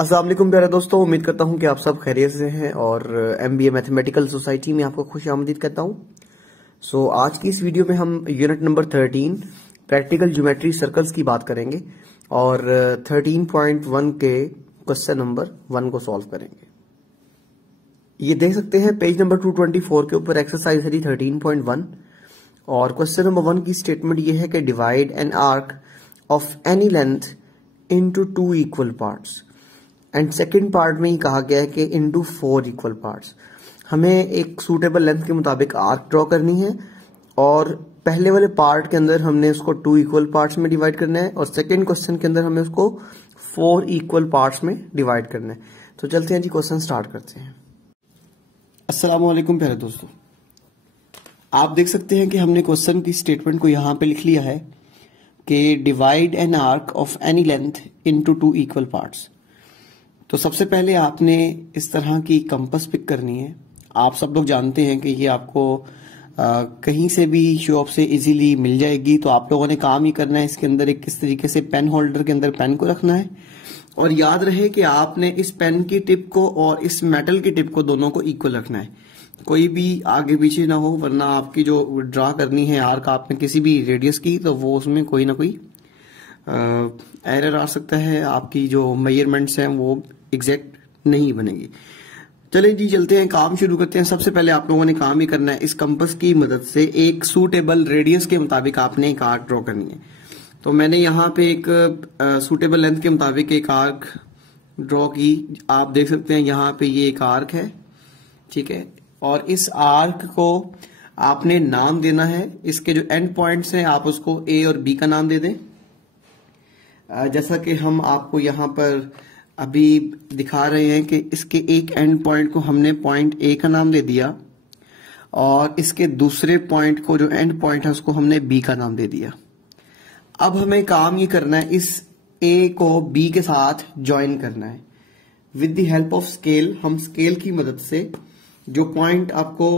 अस्सलाम वालेकुम प्यारे दोस्तों, उम्मीद करता हूं कि आप सब खैरियत से हैं और MBA मैथमेटिकल सोसाइटी में आपको खुशामदीद कहता हूं। आज की इस वीडियो में हम unit number 13 practical geometry circles की बात करेंगे और 13.1 के क्वेश्चन नंबर 1 को सॉल्व करेंगे। ये देख सकते हैं पेज नंबर 224 के ऊपर एक्सरसाइज है 13.1 और क्वेश्चन नंबर 1 की स्टेटमेंट ये है कि divide N arc of any length into 2 equal parts and second part में ही कहा गया है कि इनटू 4 इक्वल पार्ट्स। हमें एक सूटेबल लेंथ के मुताबिक आर्क ड्रॉ करनी है और पहले वाले पार्ट के अंदर हमने उसको 2 इक्वल पार्ट्स में डिवाइड करना है और सेकेंड क्वेश्चन के अंदर हमें उसको 4 इक्वल पार्ट्स में डिवाइड करना है। तो चलते हैं जी, क्वेश्चन स्टार्ट करते हैं। अस्सलाम वालेकुम प्यारे दोस्तों, आप देख सकते हैं कि हमने क्वेश्चन की स्टेटमेंट को यहां पे लिख लिया है कि divide N arc of any length into 2 equal parts. तो सबसे पहले आपने इस तरह की कंपास पिक करनी है। आप सब लोग जानते हैं कि ये आपको कहीं से भी शॉप से इजीली मिल जाएगी। तो आप लोगों ने काम ही करना है, इसके अंदर एक किस तरीके से पेन होल्डर के अंदर पेन को रखना है और याद रहे कि आपने इस पेन की टिप को और इस मेटल की टिप को दोनों को इक्वल रखना है। कोई भी आगे पीछे ना हो, वरना आपकी जो ड्रा करनी है आर्क आपने किसी भी रेडियस की, तो वो उसमें कोई ना कोई एरर आ सकता है, आपकी जो मेजरमेंट्स हैं वो एग्जैक्ट नहीं बनेगी। चलिए जी, चलते हैं, काम शुरू करते हैं। सबसे पहले आप लोगों ने काम ही करना है, इस कंपास की मदद से एक सूटेबल रेडियस के मुताबिक आपने एक आर्क ड्रॉ करनी है। तो मैंने यहाँ पे एक सूटेबल लेंथ के मुताबिक एक आर्क ड्रॉ की। आप देख सकते हैं यहाँ पे ये एक आर्क है, ठीक है। और इस आर्क को आपने नाम देना है। इसके जो एंड पॉइंट्स हैं आप उसको A और B का नाम दे दें, जैसा कि हम आपको यहाँ पर अभी दिखा रहे हैं कि इसके एक एंड पॉइंट को हमने पॉइंट A का नाम दे दिया और इसके दूसरे पॉइंट को जो एंड पॉइंट है उसको हमने B का नाम दे दिया। अब हमें काम ये करना है, इस A को B के साथ ज्वाइन करना है with the help of scale. हम स्केल की मदद से जो पॉइंट आपको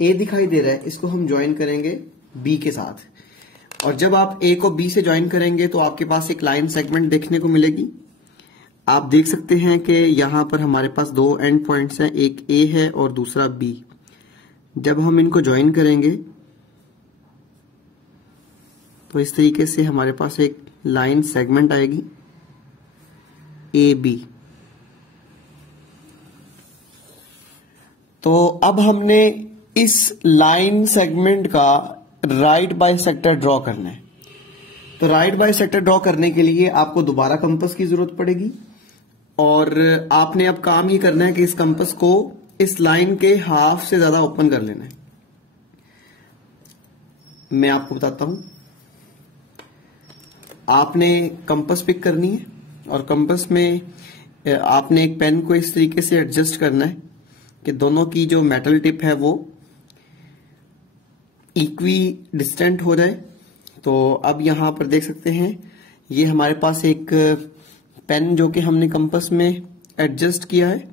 A दिखाई दे रहा है इसको हम ज्वाइन करेंगे B के साथ। और जब आप A को B से ज्वाइन करेंगे तो आपके पास एक लाइन सेगमेंट देखने को मिलेगी। आप देख सकते हैं कि यहां पर हमारे पास 2 एंड पॉइंट्स हैं, एक A है और दूसरा B। जब हम इनको ज्वाइन करेंगे तो इस तरीके से हमारे पास एक लाइन सेगमेंट आएगी AB। तो अब हमने इस लाइन सेगमेंट का राइट बाइसेक्टर ड्रॉ करना है। तो राइट बाइसेक्टर ड्रॉ करने के लिए आपको दोबारा कंपास की जरूरत पड़ेगी और आपने अब काम ये करना है कि इस कंपास को इस लाइन के हाफ से ज्यादा ओपन कर लेना है। मैं आपको बताता हूं, आपने कंपास पिक करनी है और कंपास में आपने एक पेन को इस तरीके से एडजस्ट करना है कि दोनों की जो मेटल टिप है वो इक्वी डिस्टेंट हो जाए। तो अब यहां पर देख सकते हैं ये हमारे पास एक पेन जो कि हमने कंपास में एडजस्ट किया है।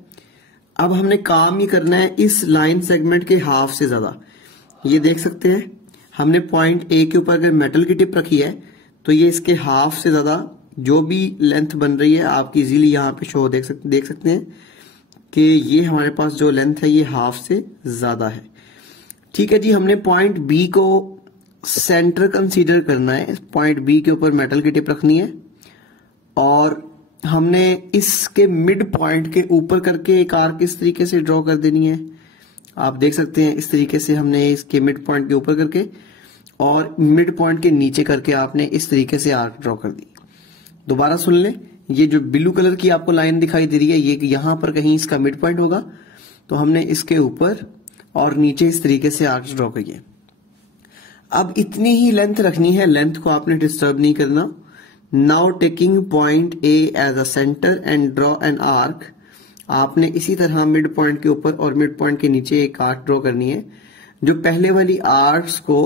अब हमने काम ही करना है इस लाइन सेगमेंट के हाफ से ज्यादा। ये देख सकते हैं हमने पॉइंट A के ऊपर अगर मेटल की टिप रखी है तो ये इसके हाफ से ज्यादा जो भी लेंथ बन रही है आपकी इजीली यहाँ पे शो देख सकते हैं कि ये हमारे पास जो लेंथ है ये हाफ से ज्यादा है। ठीक है जी, हमने पॉइंट B को सेंटर कंसीडर करना है। पॉइंट B के ऊपर मेटल की टिप रखनी है और हमने इसके मिड पॉइंट के ऊपर करके एक आर्क इस तरीके से ड्रॉ कर देनी है। आप देख सकते हैं इस तरीके से हमने इसके मिड पॉइंट के ऊपर करके और मिड पॉइंट के नीचे करके आपने इस तरीके से आर्क ड्रॉ कर दी। दोबारा सुन लें, ये जो ब्लू कलर की आपको लाइन दिखाई दे रही है ये यहां पर कहीं इसका मिड पॉइंट होगा। तो हमने इसके ऊपर और नीचे इस तरीके से आर्क्स ड्रॉ करिए। अब इतनी ही लेंथ रखनी है, लेंथ को आपने डिस्टर्ब नहीं करना। Now taking point A as a centre and draw an arc. आपने इसी तरह मिड पॉइंट के ऊपर और मिड पॉइंट के नीचे एक आर्क ड्रॉ करनी है जो पहले वाली आर्क्स को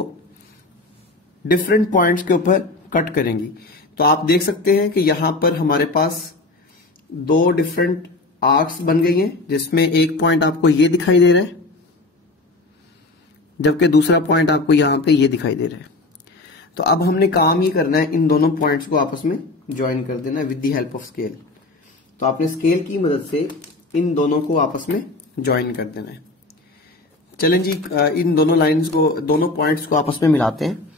डिफरेंट पॉइंट्स के ऊपर कट करेंगी। तो आप देख सकते हैं कि यहां पर हमारे पास 2 डिफरेंट आर्क्स बन गई हैं, जिसमें एक पॉइंट आपको ये दिखाई दे रहा है जबकि दूसरा पॉइंट आपको यहां पे ये दिखाई दे रहा है। तो अब हमने काम ये करना है, इन दोनों पॉइंट्स को आपस में ज्वाइन कर देना है with the help of scale. तो आपने स्केल की मदद से इन दोनों को आपस में ज्वाइन कर देना है। चलें जी, इन दोनों लाइंस को, दोनों पॉइंट्स को आपस में मिलाते हैं।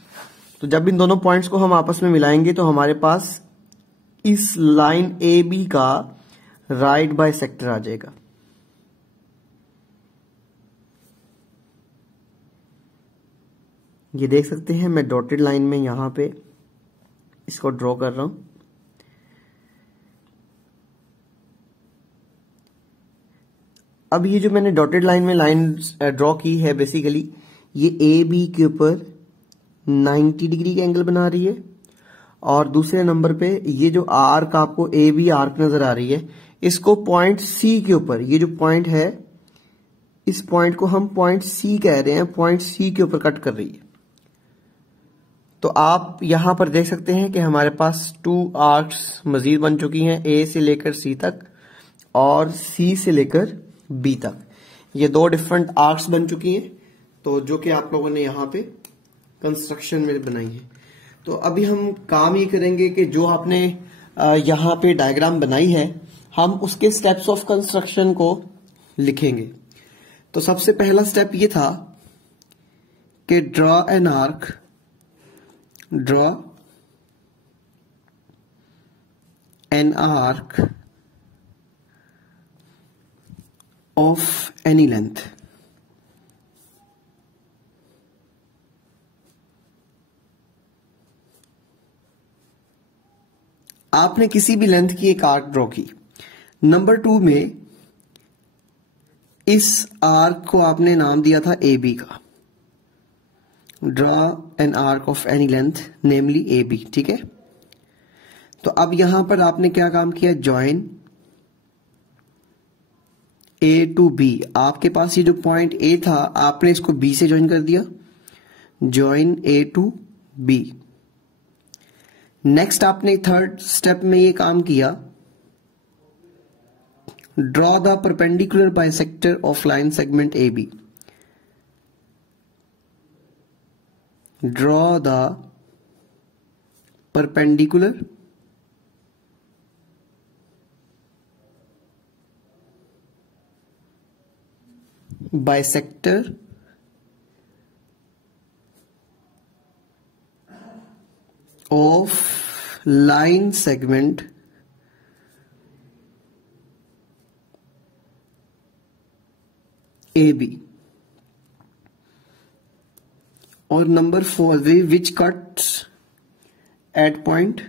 तो जब इन दोनों पॉइंट्स को हम आपस में मिलाएंगे तो हमारे पास इस लाइन ए बी का राइट बाइसेक्टर आ जाएगा। ये देख सकते हैं, मैं डॉटेड लाइन में यहां पे इसको ड्रॉ कर रहा हूं। अब ये जो मैंने डॉटेड लाइन में लाइन ड्रॉ की है, बेसिकली ये ए बी के ऊपर 90 डिग्री का एंगल बना रही है, और दूसरे नंबर पे ये जो आर्क आपको ए बी आर्क नजर आ रही है, इसको पॉइंट सी के ऊपर, ये जो पॉइंट है इस पॉइंट को हम पॉइंट सी कह रहे हैं, पॉइंट सी के ऊपर कट कर रही है। तो आप यहां पर देख सकते हैं कि हमारे पास 2 आर्क्स मजीद बन चुकी हैं, ए से लेकर सी तक और सी से लेकर बी तक। ये 2 डिफरेंट आर्क्स बन चुकी हैं, तो जो कि आप लोगों ने यहां पे कंस्ट्रक्शन में बनाई है। तो अभी हम काम ये करेंगे कि जो आपने यहां पे डायग्राम बनाई है, हम उसके स्टेप्स ऑफ कंस्ट्रक्शन को लिखेंगे। तो सबसे पहला स्टेप ये था कि draw an arc, draw an arc of any length. आपने किसी भी लेंथ की एक आर्क ड्रॉ की। नंबर 2 में इस आर्क को आपने नाम दिया था ए बी का। Draw an arc of any length namely A B, ठीक है। तो अब यहां पर आपने क्या काम किया, ज्वाइन ए टू बी। आपके पास ये जो पॉइंट ए था, आपने इसको बी से ज्वाइन कर दिया, join A to B. Next आपने थर्ड स्टेप में ये काम किया, draw the perpendicular bisector of line segment A B. Draw the perpendicular bisector of line segment AB, or number 4 which cuts at point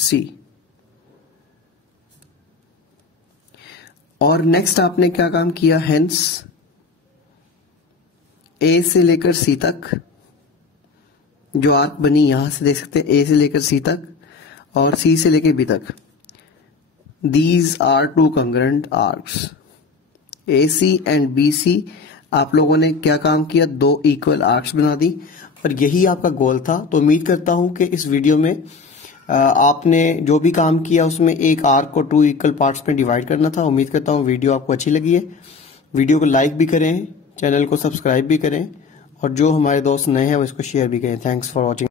C। और next आपने क्या काम किया, हेंस ए से लेकर सी तक जो आर्क बनी, यहां से देख सकते हैं ए से लेकर सी तक और सी से लेकर बी तक, these are 2 congruent arcs. A C and B C आप लोगों ने क्या काम किया, 2 इक्वल आर्क्स बना दी, और यही आपका गोल था। तो उम्मीद करता हूं कि इस वीडियो में आपने जो भी काम किया उसमें एक आर्क को 2 इक्वल पार्ट्स में डिवाइड करना था। उम्मीद करता हूँ वीडियो आपको अच्छी लगी है। वीडियो को लाइक भी करें, चैनल को सब्सक्राइब भी करें, और जो हमारे दोस्त नए हैं वो इसको शेयर भी करें। Thanks for watching.